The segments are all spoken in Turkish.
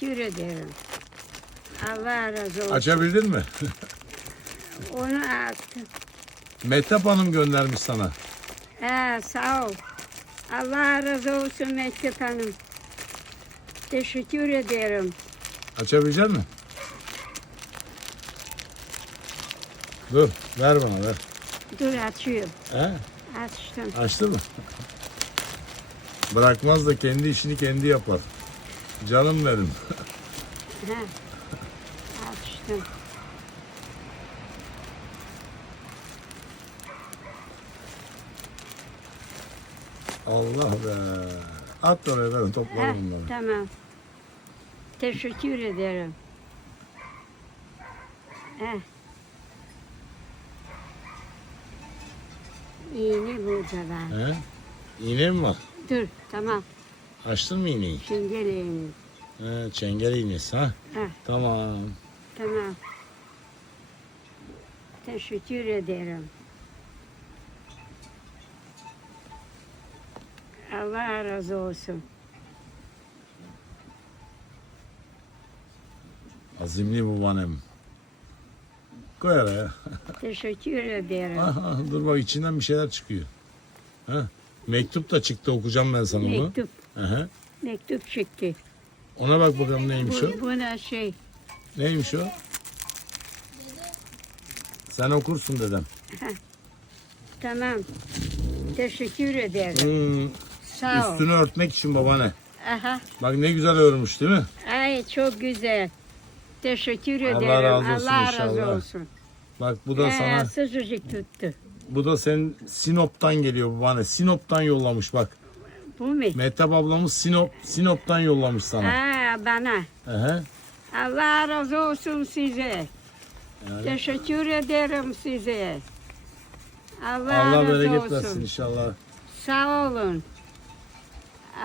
Teşekkür ederim. Allah razı olsun. Açabildin mi? Onu attım. Mehtap Hanım göndermiş sana. Ha, sağ ol. Allah razı olsun Mektep Hanım. Teşekkür ederim. Açabilecek misin? Dur ver bana ver. Dur açıyorum. He? Açtım. Açtı mı? Bırakmaz da kendi işini kendi yapar. Canım benim. Ha. Açtım. Allah be. At oraya ben toplarım bunları. tamam. Teşekkür ederim. Ha. İğne burada var. He? İğne mi var? Dur, tamam. Açtın mı iğneyi? Çingel iğne. He, çengel iğnesi ha? Ha. Tamam. Tamam. Teşekkür ederim. Allah razı olsun. Azimli babaannem. Koy araya. Teşekkür ederim. Aha, dur bak içinden bir şeyler çıkıyor. Ha? Mektup da çıktı okuyacağım ben sana bunu. Mektup, Aha. mektup çıktı. Ona bak bakalım neymiş o. Bu, buna şey, Neymiş o? Sen okursun dedem. tamam. Teşekkür ederim. Hmm, Sağ ol. üstünü örtmek için babaanne. Aha. Bak ne güzel örmüş değil mi? Ay çok güzel. Teşekkür Allah ederim. razı olsun Allah razı inşallah. olsun. Bak bu da Ee, sana, sıcacık tuttu. bu da senin Sinop'tan geliyor babaanne. Sinop'tan yollamış bak. Bu mu? Mehtap ablamız Sinop, Sinop'tan yollamış sana. Ha, bana. Aha. Allah razı olsun size. Yani Teşekkür ederim size. Allah, Allah razı bereket olsun. versin inşallah. Sağ olun.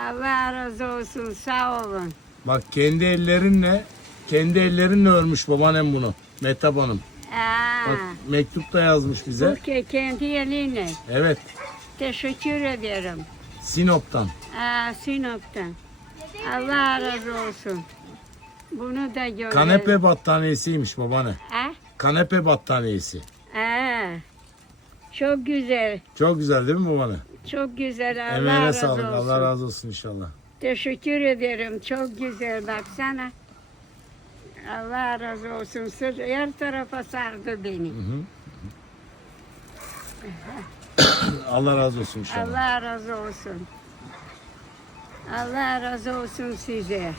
Allah razı olsun. Sağ olun. Bak kendi ellerinle, kendi ellerinle örmüş babaannem bunu. Mehtap Hanım. Aa, Bak mektup da yazmış bu bize. ke- kendi eline. Evet, Teşekkür ederim. Sinop'tan. Aa, Sinop'tan. Allah razı olsun. Bunu da gör. Kanepe battaniyesiymiş babaanne. Ha? Kanepe battaniyesi. Aa, çok güzel. Çok güzel değil mi babaanne? Çok güzel. Allah Emeğine razı sağlık. olsun. Allah razı olsun inşallah. Teşekkür ederim. Çok güzel baksana. Allah razı olsun. Sır her tarafa sardı beni. Allah razı olsun inşallah. Allah razı olsun. Allah razı olsun size.